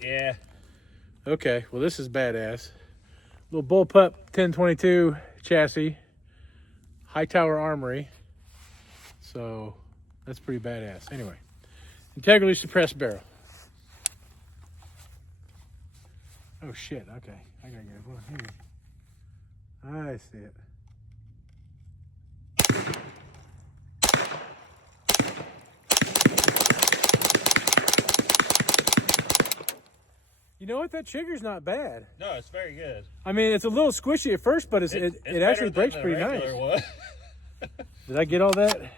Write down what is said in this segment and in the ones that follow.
Yeah. Okay, well this is badass. Little bullpup 1022 chassis, Hightower Armory. So that's pretty badass. Anyway, integrally suppressed barrel. Oh shit, okay. I gotta get one here. I see it. You know what? That trigger's not bad. No, it's very good. I mean, it's a little squishy at first, but it actually breaks pretty nice. One. Did I get all that?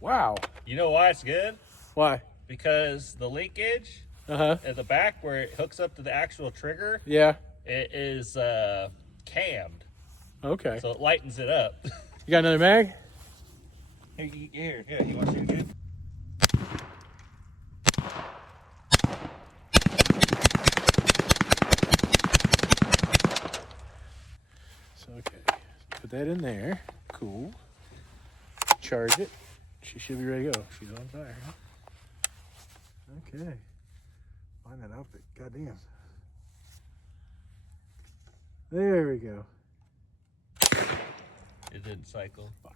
Wow. You know why it's good? Why? Because the linkage at the back where it hooks up to the actual trigger, Yeah. it is cammed. Okay. So it lightens it up. You got another mag? Here, you want to see it again? So, okay. Put that in there. Cool. Charge it. She should be ready to go. She's on fire. Huh? Okay. Find that outfit. Goddamn. There we go. It didn't cycle. Fuck.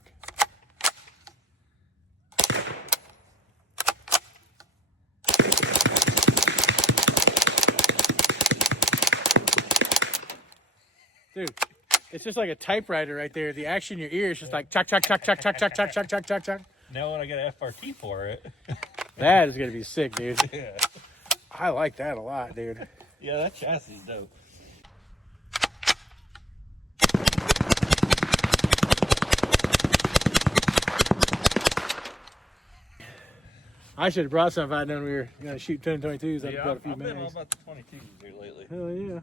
Dude, it's just like a typewriter right there. The action in your ear is just like chuck, chuck, chuck, chuck, chuck, chuck, chuck, chuck, chuck, chuck, chuck. Now when I get an FRT for it. That is gonna be sick, dude. Yeah. I like that a lot, dude. Yeah, that chassis is dope. I should have brought some if I'd known we were gonna shoot 1022s. I'd have brought a few I've been all mags. about the 22s here lately. Hell yeah.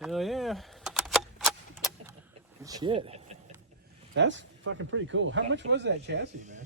Hell yeah. Good shit. That's fucking pretty cool. How much was that chassis, man?